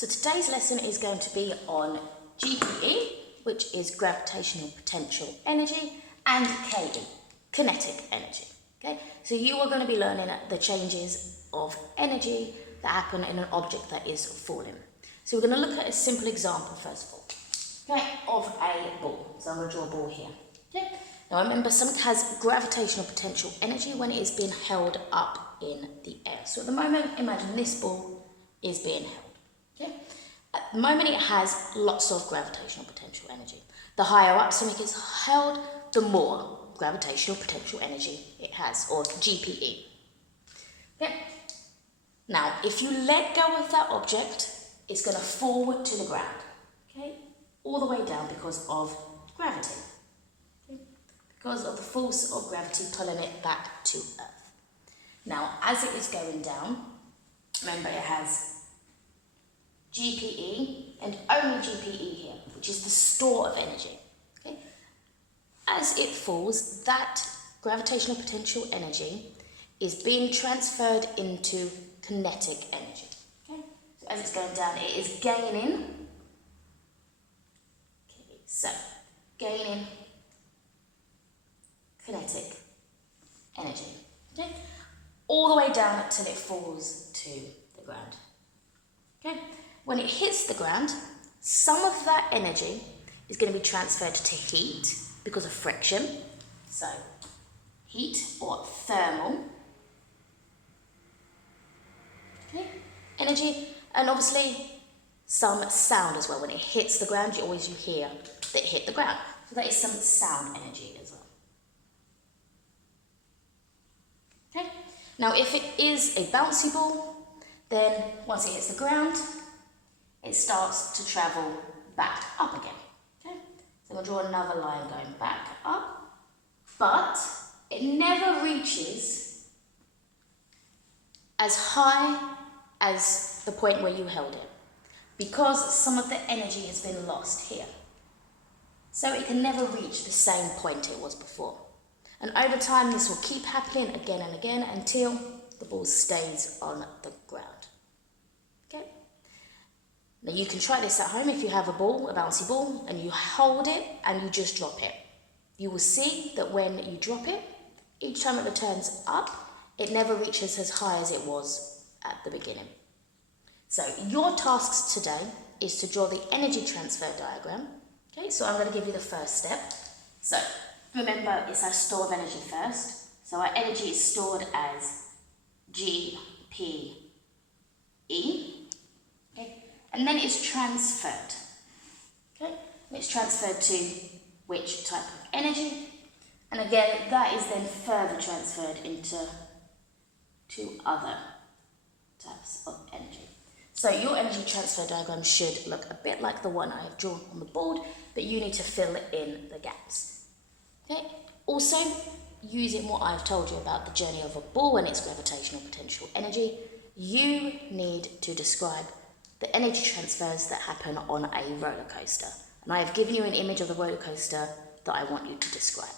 So today's lesson is going to be on GPE, which is gravitational potential energy, and KE, kinetic energy. Okay, so you are going to be learning the changes of energy that happen in an object that is falling. So we're going to look at a simple example first of all, okay, of a ball. So I'm going to draw a ball here. Okay. Now remember, something has gravitational potential energy when it is being held up in the air. So at the moment, imagine this ball is being held. Okay. At the moment, it has lots of gravitational potential energy. The higher up something is held, the more gravitational potential energy it has, or GPE. Okay. Now, if you let go of that object, it's going to fall to the ground, okay, all the way down because of gravity, okay? Because of the force of gravity pulling it back to Earth. Now, as it is going down, remember it has GPE and only GPE here, which is the store of energy. Okay? As it falls, that gravitational potential energy is being transferred into kinetic energy. Okay? So as it's going down, it is gaining. Okay, so gaining kinetic energy. Okay? All the way down until it falls to the ground. Okay? When it hits the ground, some of that energy is going to be transferred to heat because of friction. So heat or thermal energy, and obviously some sound as well. When it hits the ground, you hear that it hit the ground. So that is some sound energy as well. Okay. Now, if it is a bouncy ball, then once it hits the ground, it starts to travel back up again. Okay. So I'm going to draw another line going back up, but it never reaches as high as the point where you held it, because some of the energy has been lost here. So it can never reach the same point it was before. And over time, this will keep happening again and again until the ball stays on the ground. Okay? Now you can try this at home if you have a ball, a bouncy ball, and you hold it and you just drop it. You will see that when you drop it, each time it returns up, it never reaches as high as it was at the beginning. So your tasks today is to draw the energy transfer diagram. Okay, so I'm going to give you the first step. So remember, it's our store of energy first. So our energy is stored as GPE. Okay, and then it's transferred. Okay, and it's transferred to which type of energy? And again, that is then further transferred into other types of energy. So your energy transfer diagram should look a bit like the one I have drawn on the board, but you need to fill in the gaps. Okay. Also, using what I've told you about the journey of a ball and its gravitational potential energy, you need to describe the energy transfers that happen on a roller coaster. And I have given you an image of the roller coaster that I want you to describe.